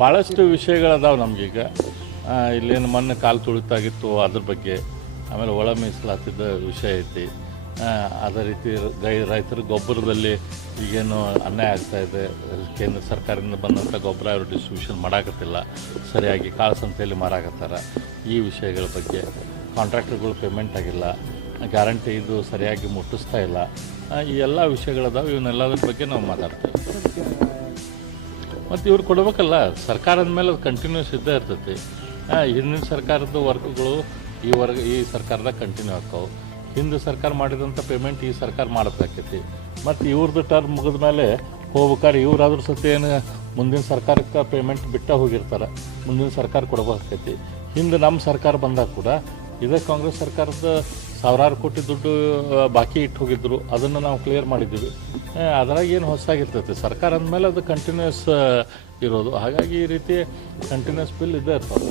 ಭಾಳಷ್ಟು ವಿಷಯಗಳದಾವೆ ನಮಗೀಗ. ಇಲ್ಲೇನು ಮೊನ್ನೆ ಕಾಲು ತುಳಿತಾಗಿತ್ತು ಅದ್ರ ಬಗ್ಗೆ, ಆಮೇಲೆ ಒಳ ಮೀಸಲಾತಿದ್ದ ವಿಷಯ ಐತಿ. ಅದೇ ರೀತಿ ರೈತರ ಗೊಬ್ಬರದಲ್ಲಿ ಈಗೇನು ಅನ್ಯಾಯ ಆಗ್ತಾಯಿದೆ. ಕೇಂದ್ರ ಸರ್ಕಾರದಿಂದ ಬಂದಂಥ ಗೊಬ್ಬರ ಅವರು ಡಿಸ್ಟ್ರಿಬ್ಯೂಷನ್ ಮಾಡೋಕತ್ತಿಲ್ಲ, ಸರಿಯಾಗಿ ಕಾಳು ಸಂತೆಯಲ್ಲಿ ಮಾರಾಕತ್ತಾರ. ಈ ವಿಷಯಗಳ ಬಗ್ಗೆ ಕಾಂಟ್ರಾಕ್ಟರ್ಗಳು ಪೇಮೆಂಟ್ ಆಗಿಲ್ಲ, ಗ್ಯಾರಂಟಿ ಇದು ಸರಿಯಾಗಿ ಮುಟ್ಟಿಸ್ತಾ ಇಲ್ಲ. ಈ ಎಲ್ಲ ವಿಷಯಗಳದಾವೆ. ಇವನ್ನೆಲ್ಲದ್ರ ಬಗ್ಗೆ ನಾವು ಮಾತಾಡ್ತೀವಿ. ಮತ್ತು ಇವ್ರು ಕೊಡ್ಬೇಕಲ್ಲ, ಸರ್ಕಾರದ ಮೇಲೆ ಅದು ಕಂಟಿನ್ಯೂಸ್ ಇದ್ದೇ ಇರ್ತೈತಿ. ಹಿಂದಿನ ಸರ್ಕಾರದ ವರ್ಕ್ಗಳು ಈ ಸರ್ಕಾರದಾಗ ಕಂಟಿನ್ಯೂ ಆಗ್ತಾವೆ. ಹಿಂದೆ ಸರ್ಕಾರ ಮಾಡಿದಂಥ ಪೇಮೆಂಟ್ ಈ ಸರ್ಕಾರ ಮಾಡಬೇಕಾಕೈತಿ. ಮತ್ತು ಇವ್ರದ್ದು ಟರ್ಮ್ ಮುಗಿದ ಮೇಲೆ ಹೋಗ್ಬೇಕಾದ್ರೆ ಇವ್ರಾದ್ರೂ ಸತಿ ಏನು ಮುಂದಿನ ಸರ್ಕಾರಕ್ಕೆ ಪೇಮೆಂಟ್ ಬಿಟ್ಟ ಹೋಗಿರ್ತಾರೆ, ಮುಂದಿನ ಸರ್ಕಾರ ಕೊಡಬೇಕಾಕೈತಿ. ಹಿಂದೆ ನಮ್ಮ ಸರ್ಕಾರ ಬಂದಾಗ ಕೂಡ ಇದೇ ಕಾಂಗ್ರೆಸ್ ಸರ್ಕಾರದ ಸಾವಿರಾರು ಕೋಟಿ ದುಡ್ಡು ಬಾಕಿ ಇಟ್ಟು ಹೋಗಿದ್ರು, ಅದನ್ನು ನಾವು ಕ್ಲಿಯರ್ ಮಾಡಿದ್ದೀವಿ. ಅದ್ರಾಗ ಏನು ಹೊಸಾಗಿರ್ತೈತಿ, ಸರ್ಕಾರ ಅಂದಮೇಲೆ ಅದು ಕಂಟಿನ್ಯೂಸ್ ಇರೋದು. ಹಾಗಾಗಿ ಈ ರೀತಿ ಕಂಟಿನ್ಯೂಸ್ ಬಿಲ್ ಇದ್ದೇ ಇರ್ತದೆ.